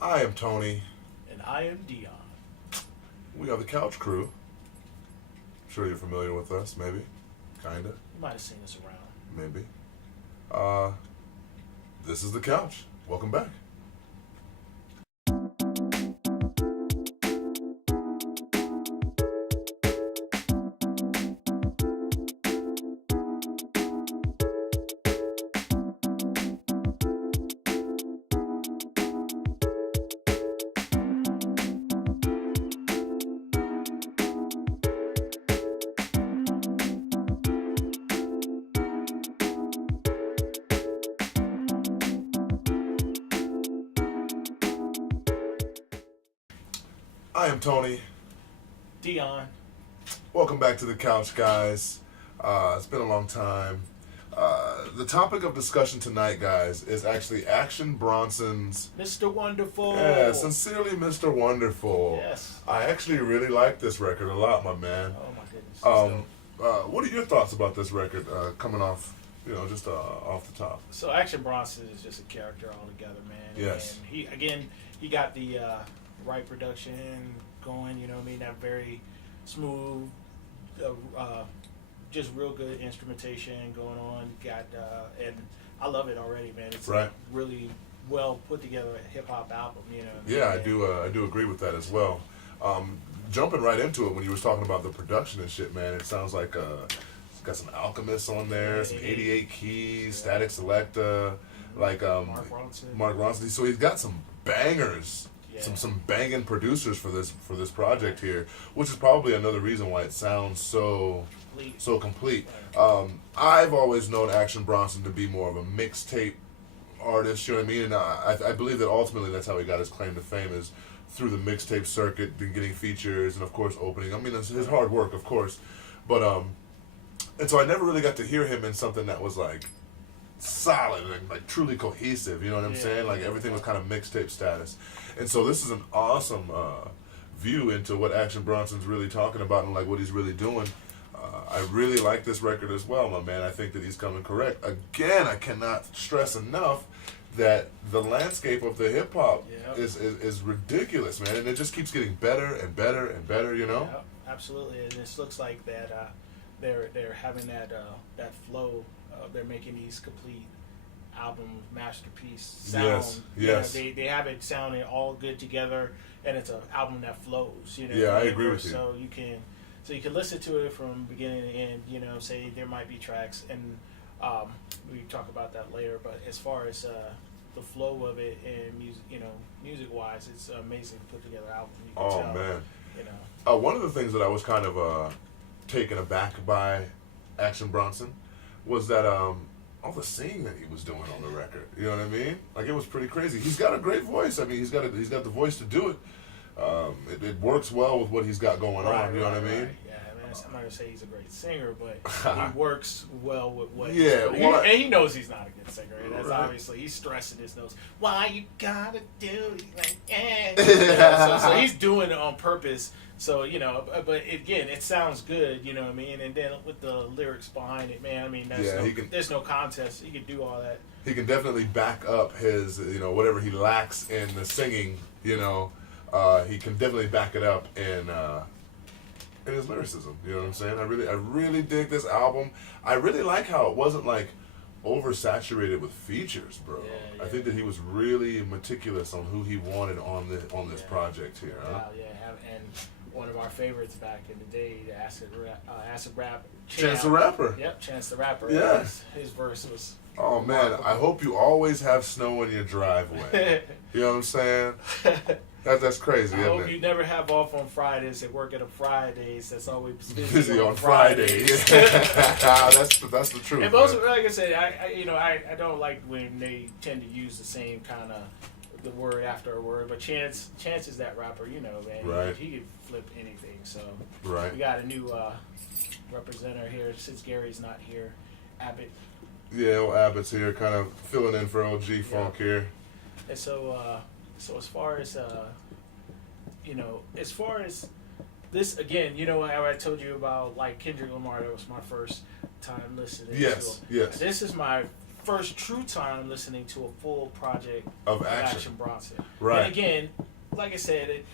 I am Tony. And I am Dion. We are the Couch Crew. Sure you're familiar with us, maybe? Kinda, You might have seen us around. maybe. Uh, this is the Couch. Welcome back. I am Tony. Dion. Welcome back to the Couch, guys. It's been a long time. The topic of discussion tonight, guys, is actually Action Bronson's. Mr. Wonderful. Yeah, sincerely, Mr. Wonderful. Yes. I actually really like this record a lot, my man. Oh my goodness. What are your thoughts about this record coming off, just off the top? So Action Bronson is just a character altogether, man. Yes. And he got the right production going. You know what I mean? That very smooth, just real good instrumentation going on. And I love it already, man. It's Right. a really well put together hip hop album. You know. Yeah, I do agree with that as well. Jumping right into it, when you was talking about the production and shit, man, it sounds like it's got some Alchemist on there, some 88 keys, Static Selecta, like Mark Ronson. So he's got some bangers, Yeah. some banging producers for this project here, which is probably another reason why it sounds so complete. I've always known Action Bronson to be more of a mixtape artist, you know what I mean? And I believe that ultimately that's how he got his claim to fame, is through the mixtape circuit, and getting features, and of course opening. I mean, it's his hard work, of course, but and so I never really got to hear him in something that was like solid and like truly cohesive. You know what I'm saying? Like everything was kind of mixtape status, and so this is an awesome view into what Action Bronson's really talking about and like what he's really doing. I really like this record as well, my man. I think that he's coming correct. Again, I cannot stress enough that the landscape of the hip hop is ridiculous, man, and it just keeps getting better and better and better. You know? Yeah, absolutely. And this looks like that they're having that flow. They're making these complete album masterpiece sound. Yes. They have it sounding all good together, and it's an album that flows. You know. Yeah, I agree with you. So you can listen to it from beginning to end. You know, say there might be tracks, and we talk about that later. But as far as the flow of it and music wise, it's an amazing put together album. You can tell, man. You know. One of the things that I was kind of taken aback by Action Bronson was that all the singing that he was doing on the record. You know what I mean? Like, it was pretty crazy. He's got a great voice. I mean, he's got the voice to do it. It works well with what he's got going on. You know what I mean? Right. Yeah, I mean, I'm not gonna say he's a great singer, but he works well with what. And he knows he's not a good singer, and that's obviously he's stressing his nose. Why you gotta do like so he's doing it on purpose. So but again, it sounds good. You know what I mean? And then with the lyrics behind it, man, I mean, there's no contest. He can do all that. He can definitely back up his whatever he lacks in the singing. He can definitely back it up in his lyricism. You know what I'm saying? I really dig this album. I really like how it wasn't like oversaturated with features, bro. Yeah. I think that he was really meticulous on who he wanted on this project here. Huh? And one of our favorites back in the day, the acid rap. Chance the Rapper. Yep, Chance the Rapper. Yeah. His verse was. Oh man, I hope you always have snow in your driveway. You know what I'm saying? That's crazy. I isn't hope it? you never have off on Fridays and work at a Fridays. That's always busy on Fridays. That's the truth. And most, like I said, I don't like when they tend to use the same kind of the word after a word. But Chance is that rapper, man. Right. He could flip anything. So right. We got a new representative here since Gary's not here. Abbott. Yeah, old Abbott's here, kind of filling in for OG Funk here. And so as far as this again, I told you about like Kendrick Lamar. That was my first time listening. Yes. This is my first true time listening to a full project of Action Bronson. Right. And again, like I said,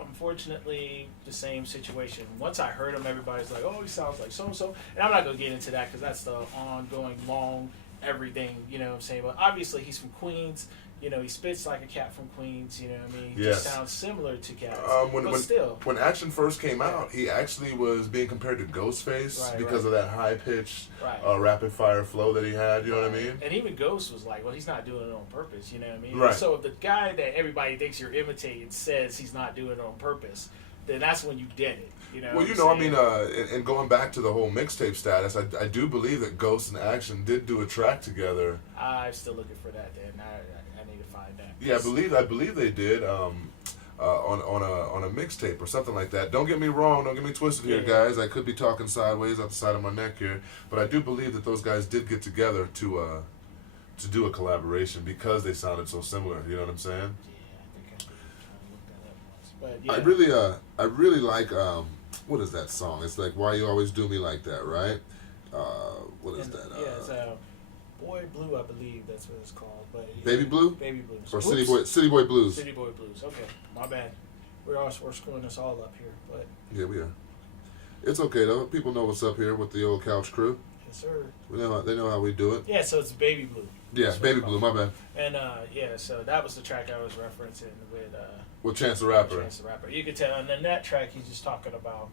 unfortunately, the same situation. Once I heard him, everybody's like, "Oh, he sounds like so and so," and I'm not gonna get into that because that's the ongoing long everything. You know what I'm saying? But obviously, he's from Queens. You know, he spits like a cat from Queens. You know what I mean? He just sounds similar to cats. When Action first came out, he actually was being compared to Ghostface because of that high-pitched, rapid-fire flow that he had. You know what I mean? And even Ghost was like, well, he's not doing it on purpose. You know what I mean? Right. So if the guy that everybody thinks you're imitating says he's not doing it on purpose, then that's when you did it. You know well, you know, I mean, and going back to the whole mixtape status, I do believe that Ghost and Action did do a track together. I'm still looking for that. Then I need to find that. Yeah, I believe they did on a mixtape or something like that. Don't get me wrong, don't get me twisted here, guys. I could be talking sideways out the side of my neck here, but I do believe that those guys did get together to do a collaboration because they sounded so similar. You know what I'm saying? Yeah, I think I did look that up once. But yeah. I really like what is that song? It's like Why You Always Do Me Like That, right? What is that? Yeah, it's Boy Blue, I believe that's what it's called. But Baby Blue? Baby Blues. Or City Boy Blues. City Boy Blues. Okay, my bad. We're screwing this all up here, but yeah, we are. It's okay though. People know what's up here with the old couch crew. Yes, sir. They know how we do it. Yeah, so it's Baby Blue. Yeah, Baby Blue. My bad. And so that was the track I was referencing with Chance the Rapper. Chance the Rapper. You could tell, and then that track he's just talking about,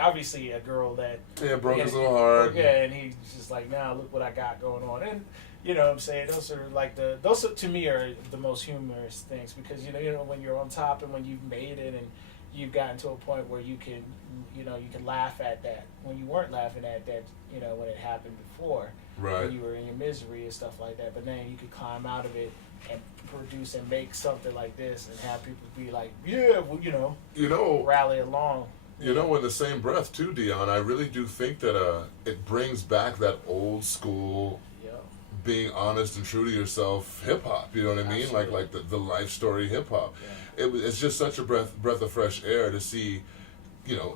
obviously a girl that broke his little heart. Yeah, and he's just like, now look what I got going on, and you know what I'm saying, those to me are the most humorous things because you know when you're on top and when you've made it and you've gotten to a point where you can laugh at that when you weren't laughing at that when it happened before, right? When you were in your misery and stuff like that, but then you could climb out of it and produce and make something like this and have people be like, yeah, well, rally along. You know, in the same breath too, Dion, I really do think that it brings back that old school, being honest and true to yourself hip hop. You know what I mean? Absolutely. Like the life story hip hop. Yeah. It's just such a breath of fresh air to see,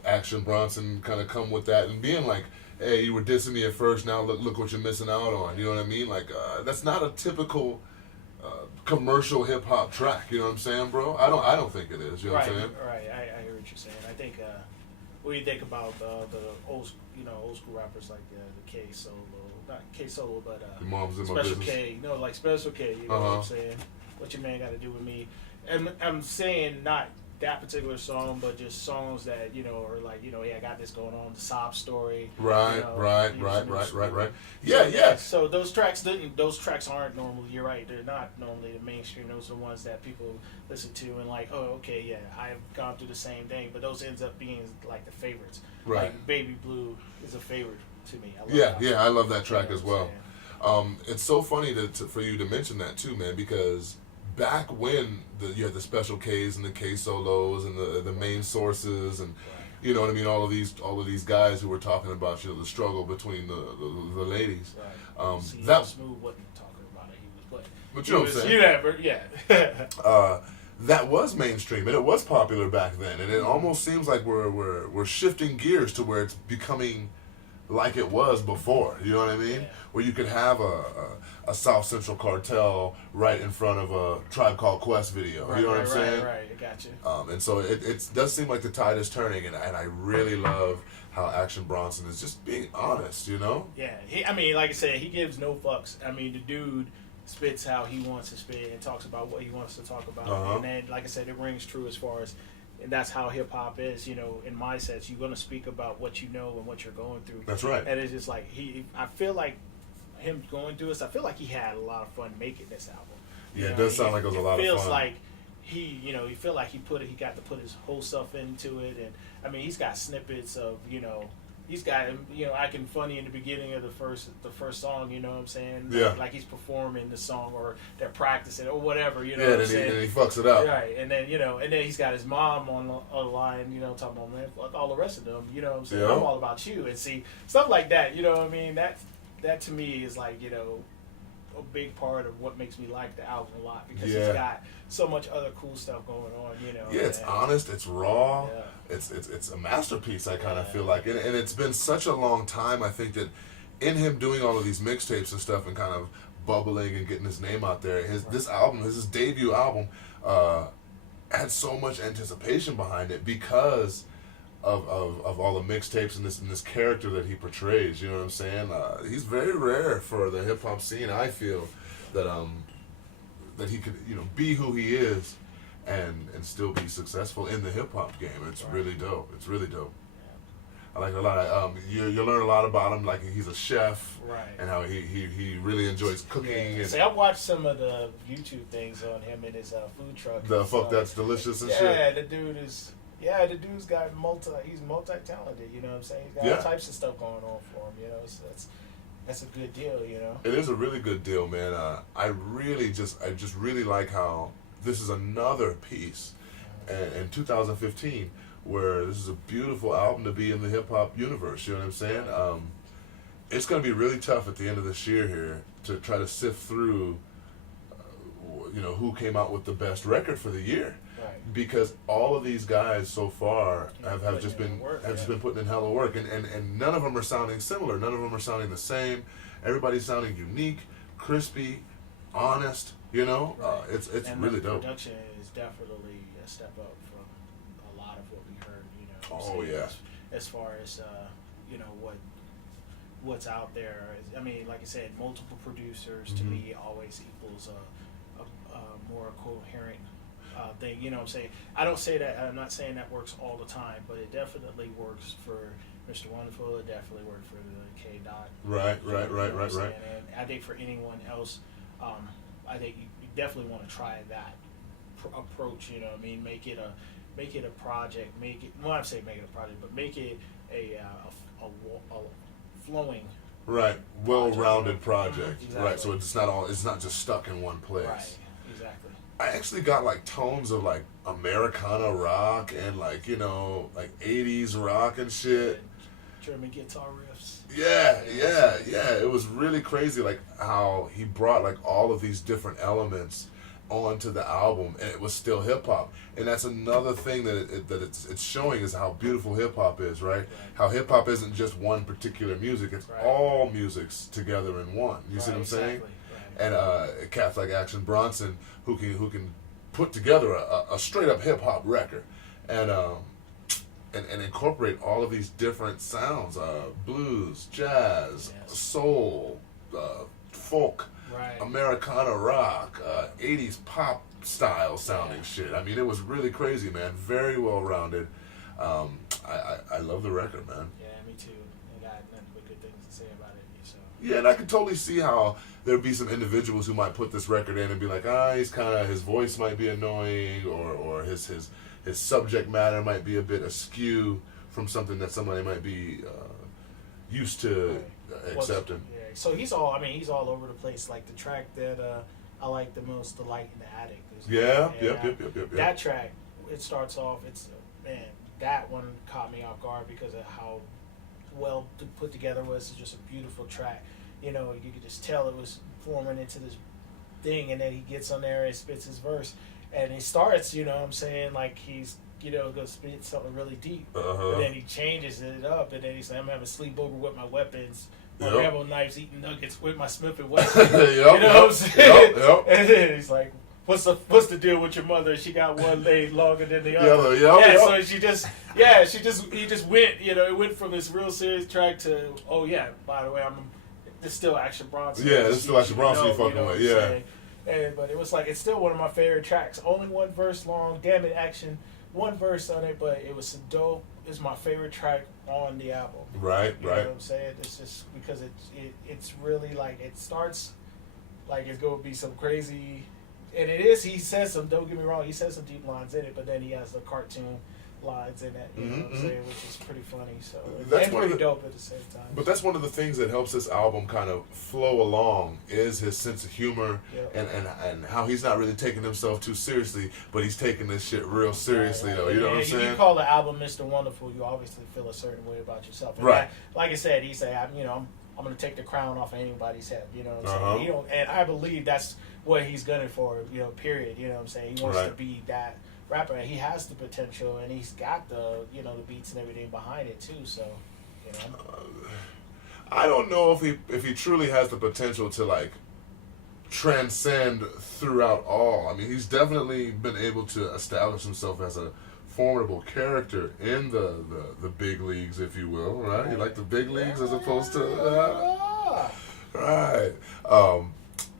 Action Bronson kind of come with that and being like, hey, you were dissing me at first, now look what you're missing out on. You know what I mean? Like that's not a typical commercial hip hop track. You know what I'm saying, bro? I don't think it is. You know what I'm saying? Right. I hear what you're saying. I think when you think about the old school rappers like the K Solo, not K Solo, but Your Mom's in My Special Business. K, like Special K. You know what I'm saying? What your man got to do with me? And I'm saying not that particular song, but just songs that are like hey, I got this going on, the sob story. Right. Yeah. So those tracks aren't normally. You're right. They're not normally the mainstream. Those are the ones that people listen to and like, oh, okay, yeah, I've gone through the same thing. But those ends up being like the favorites. Right. Like Baby Blue is a favorite to me. I love that track as well. It's so funny for you to mention that too, man, because back when you had the Special Ks and the K Solos and the main sources and you know what I mean, all of these guys who were talking about the struggle between the ladies. Right. That Smooth wasn't talking about it. He was, but you know what I'm saying? Yeah. That was mainstream and it was popular back then, and it almost seems like we're shifting gears to where it's becoming like it was before. You know what I mean? Yeah. Where you could have a South Central Cartel right in front of a Tribe Called Quest video. Right, you know what I'm saying? Right, I got you. And so it does seem like the tide is turning, and I really love how Action Bronson is just being honest, Yeah, like I said, he gives no fucks. I mean, the dude spits how he wants to spit and talks about what he wants to talk about. And then, like I said, it rings true as far as, and that's how hip hop is, in my sense. You're going to speak about what you know and what you're going through. That's right. And it's just like, I feel like him going through this, I feel like he had a lot of fun making this album. Yeah, it does sound like it was a lot of fun. It feels like he feel like he got to put his whole stuff into it. And I mean, he's got snippets of, he's got, acting funny in the beginning of the first song, you know what I'm saying? Yeah. Like he's performing the song or they're practicing or whatever, you know what I'm saying? And he fucks it up. Right. And then, and then he's got his mom on the line, talking about, man, fuck all the rest of them, you know what I'm saying? Yeah. I'm all about you. And see, stuff like that, you know what I mean? That to me is like, a big part of what makes me like the album a lot because he's got so much other cool stuff going on, Yeah, it's honest, it's raw, yeah. it's a masterpiece. I kind of feel like, and it's been such a long time. I think that in him doing all of these mixtapes and stuff and kind of bubbling and getting his name out there, this album, his debut album, had so much anticipation behind it because of all the mixtapes and this character that he portrays. You know what I'm saying? He's very rare for the hip hop scene. I feel that that he could be who he is and still be successful in the hip hop game. It's really dope. It's really dope. I like it a lot. You learn a lot about him. Like he's a chef, and how he really enjoys cooking. Yeah. See, I've watched some of the YouTube things on him and his food truck. The fuck that's delicious and shit. Yeah, the dude's got he's multi-talented. You know what I'm saying? He's got all types of stuff going on for him. You know, so that's a good deal. You know, it is a really good deal, man. I just really like how this is another piece, and in 2015. Where this is a beautiful album to be in the hip hop universe, you know what I'm saying? It's going to be really tough at the end of this year here to try to sift through, who came out with the best record for the year, because all of these guys so far have just been putting in hella work, and none of them are sounding similar, none of them are sounding the same. Everybody's sounding unique, crispy, honest. It's and really dope. Production is definitely a step up from a lot of what we heard. Oh yeah. As far as what's out there, I mean, like I said, multiple producers to me always equals a more coherent thing. You know what I'm saying? I'm not saying that works all the time, but it definitely works for Mr. Wonderful. It definitely worked for the K Dot. Right. And I think for anyone else, I think you definitely want to try that approach. You know what I mean? Make it a project. I'm saying make it a project, but make it a flowing. Right, well-rounded project. Exactly. Right, so it's not just stuck in one place. Right, exactly. I actually got like tones of like Americana rock and like 80s rock and shit. German guitar riffs. Yeah. It was really crazy, like how he brought like all of these different elements onto the album, and it was still hip hop. And that's another thing that it's showing is how beautiful hip hop is, right? How hip hop isn't just one particular music; it's all musics together in one. You see what I'm saying? And cats like Action Bronson who can put together a straight up hip hop record, and incorporate all of these different sounds: blues, jazz, soul, folk. Americana rock, 80s pop style sounding shit. I mean, it was really crazy, man. Very well rounded. I love the record, man. Yeah, me too. I got nothing but good things to say about it. So. Yeah, and I can totally see how there'd be some individuals who might put this record in and be like, his voice might be annoying, or his subject matter might be a bit askew from something that somebody might be used to accepting. So he's all over the place. Like the track that I like the most, The Light in the Attic. Yep. That track, it starts off, that one caught me off guard because of how well put together it was. It's just a beautiful track. You could just tell it was forming into this thing, and then he gets on there and spits his verse. And he starts, like he's, going to spit something really deep. But then he changes it up, and then he's like, I'm having a sleepover with my weapons. My Rambo knives, eating nuggets with my Smith & Wesson. What I'm saying? And then he's like, what's the deal with your mother? She got one leg longer than the other. So he just went, it went from this real serious track to, by the way, it's still Action Bronson. Yeah, it's still Action Bronson you fucking with, yeah. But it was like, it's still one of my favorite tracks. Only one verse long, damn it, Action. One verse on it, but it was dope. It's my favorite track on the album. Right. You know what I'm saying? It's just because it's really like, it starts like it's going to be some crazy, and it is, he says some, don't get me wrong, he says some deep lines in it, but then he has the cartoon lines in it, you know what I'm saying, which is pretty funny, so that's pretty dope at the same time. But that's one of the things that helps this album kind of flow along is his sense of humor and how he's not really taking himself too seriously, but he's taking this shit real seriously though, you know what I'm saying? You call the album Mr. Wonderful, you obviously feel a certain way about yourself. And like I said, he said, I'm going to take the crown off of anybody's head, you know what I'm saying? And I believe that's what he's gunning for, period, you know what I'm saying? He wants to be that rapper, and he has the potential, and he's got the the beats and everything behind it too. So, I don't know if he truly has the potential to like transcend throughout all. I mean, he's definitely been able to establish himself as a formidable character in the big leagues, if you will, right? You like the big leagues as opposed to right.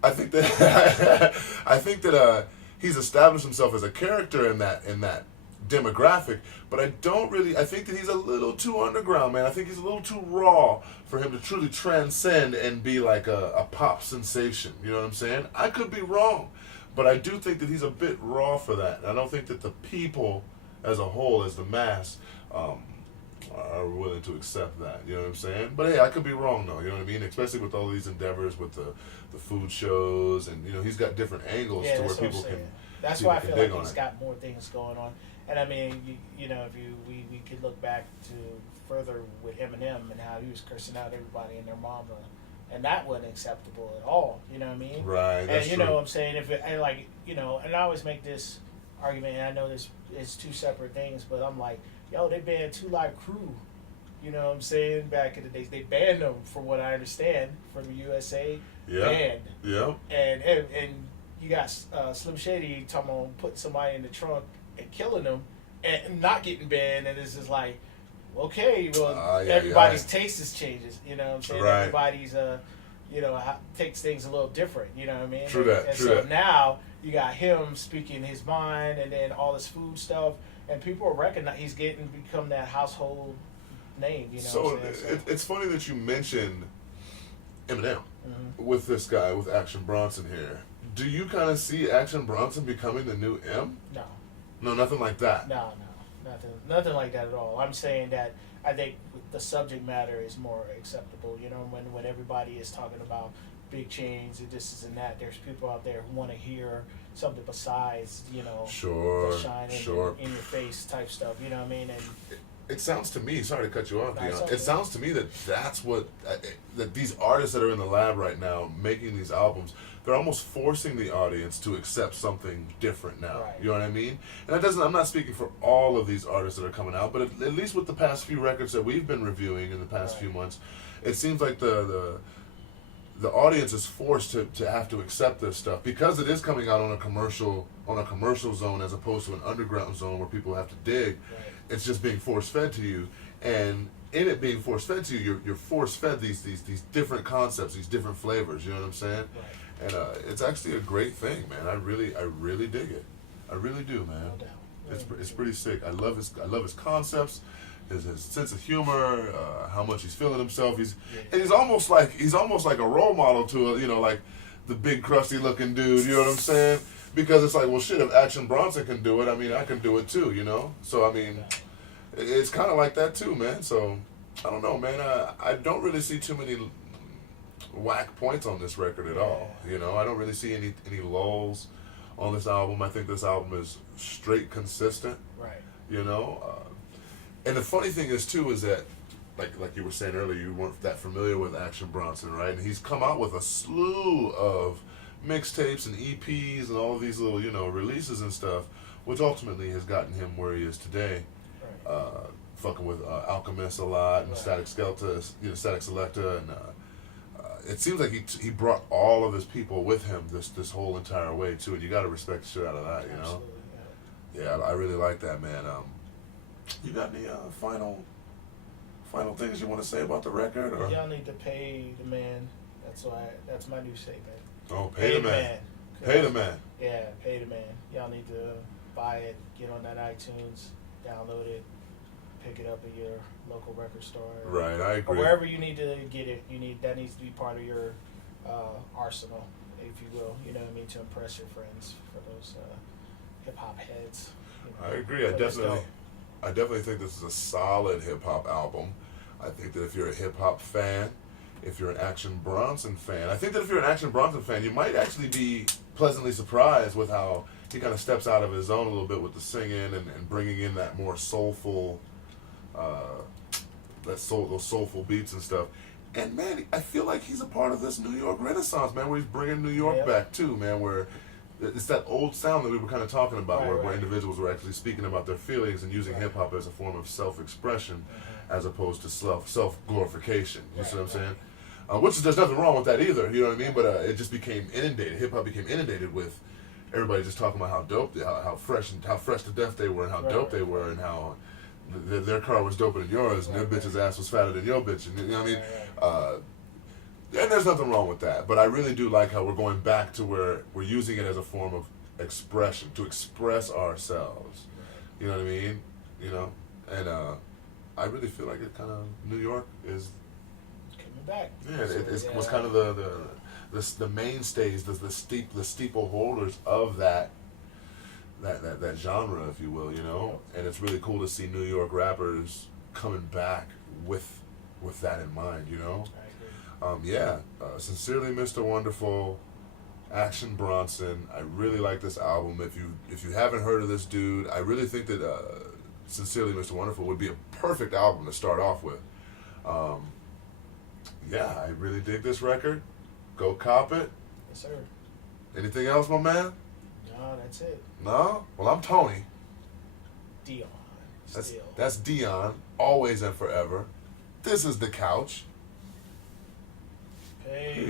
I think that he's established himself as a character in that demographic, but I think that he's a little too underground, man. I think he's a little too raw for him to truly transcend and be like a pop sensation. You know what I'm saying? I could be wrong, but I do think that he's a bit raw for that. I don't think that the people as a whole, as the mass, are willing to accept that. You know what I'm saying? But hey, I could be wrong though. You know what I mean? Especially with all these endeavors with the food shows, and he's got different angles to where people can. That's why I feel like he's got more things going on. And I mean, we could look back to further with Eminem and how he was cursing out everybody and their mama, and that wasn't acceptable at all. You know what I mean? Right. That's and know what I'm saying, if it, and like and I always make this argument, and I know it's two separate things, but I'm like, yo, they banned 2 Live Crew. You know what I'm saying? Back in the days, they banned them, from what I understand, from the USA. Yeah. Banned. Yeah. And you got Slim Shady talking about putting somebody in the trunk and killing them and not getting banned, and it's just like, okay, well, everybody's taste is changes. You know what I'm saying? Right. Everybody's takes things a little different. You know what I mean? True that. And true so that. now you got him speaking his mind, and then all this food stuff, and people recognize he's become that household name. You know. So it's funny that you mentioned Eminem with this guy, with Action Bronson here. Do you kind of see Action Bronson becoming the new M? No. No, nothing like that. No, nothing like that at all. I'm saying that I think the subject matter is more acceptable. When everybody is talking about big chains and this and that, there's people out there who want to hear something besides sure, the shine in your face type stuff. You know what I mean? And it sounds to me, sorry to cut you off, Dion. Okay. It sounds to me that that's what that these artists that are in the lab right now making these albums, they're almost forcing the audience to accept something different now. Right. You know what I mean? And I'm not speaking for all of these artists that are coming out, but at least with the past few records that we've been reviewing in the past few months, it seems like the audience is forced to have to accept this stuff because it is coming out on a commercial zone as opposed to an underground zone where people have to dig. Right. It's just being force fed to you, and in it being force fed to you, you're force fed these different concepts, these different flavors. You know what I'm saying? Right. And it's actually a great thing, man. I really dig it. I really do, man. No doubt. It's pretty sick. I love his concepts, his sense of humor, how much he's feeling himself. And he's almost like a role model to like the big crusty looking dude. You know what I'm saying? Because it's like, well, shit, if Action Bronson can do it, I mean, I can do it too. So I mean, it's kind of like that too, man. So I don't know, man. I don't really see too many whack points on this record at all. I don't really see any lulls on this album. I think this album is straight consistent. Right. And the funny thing is too is that like you were saying earlier, you weren't that familiar with Action Bronson, right? And he's come out with a slew of mixtapes and EPs and all of these little releases and stuff, which ultimately has gotten him where he is today. Right. Fucking with Alchemist a lot and Static Selecta, and it seems like he brought all of his people with him this whole entire way too, and you got to respect the shit out of that, Absolutely, Yeah, I really like that, man. You got any final things you want to say about the record? Or? Y'all need to pay the man. That's my new statement. Oh, pay the man. Pay the man. Yeah, pay the man. Y'all need to buy it, get on that iTunes, download it, pick it up at your local record store. Right, I agree. Or wherever you need to get it, that needs to be part of your arsenal, if you will. You know what I mean? To impress your friends, for those hip hop heads. I agree. I definitely think this is a solid hip hop album. I think that if you're a hip hop fan, if you're an Action Bronson fan, you might actually be pleasantly surprised with how he kind of steps out of his zone a little bit with the singing and bringing in that more soulful, those soulful beats and stuff. And man, I feel like he's a part of this New York Renaissance, man, where he's bringing New York back too, man, where it's that old sound that we were kind of talking about, where individuals were actually speaking about their feelings and using hip hop as a form of self-expression, as opposed to self-glorification. You see what I'm saying? There's nothing wrong with that either. You know what I mean? But it just became inundated. Hip hop became inundated with everybody just talking about how dope, how fresh to death they were, and how dope they were, and how their car was doper than yours, and their bitch's ass was fatter than your bitch. And, you know what I mean? And there's nothing wrong with that. But I really do like how we're going back to where we're using it as a form of expression, to express ourselves. You know what I mean? You know? And I really feel like it kind of, New York is coming back. Yeah, it was kind of the mainstays, the steeple holders of that genre, if you will, you know. And it's really cool to see New York rappers coming back with that in mind, you know. Sincerely, Mr. Wonderful, Action Bronson. I really like this album. If you haven't heard of this dude, I really think that Sincerely, Mr. Wonderful would be a perfect album to start off with. I really dig this record. Go cop it. Yes, sir. Anything else, my man? No, that's it. No? Well, I'm Tony. Dion. That's Dion, always and forever. This is The Couch. Hey.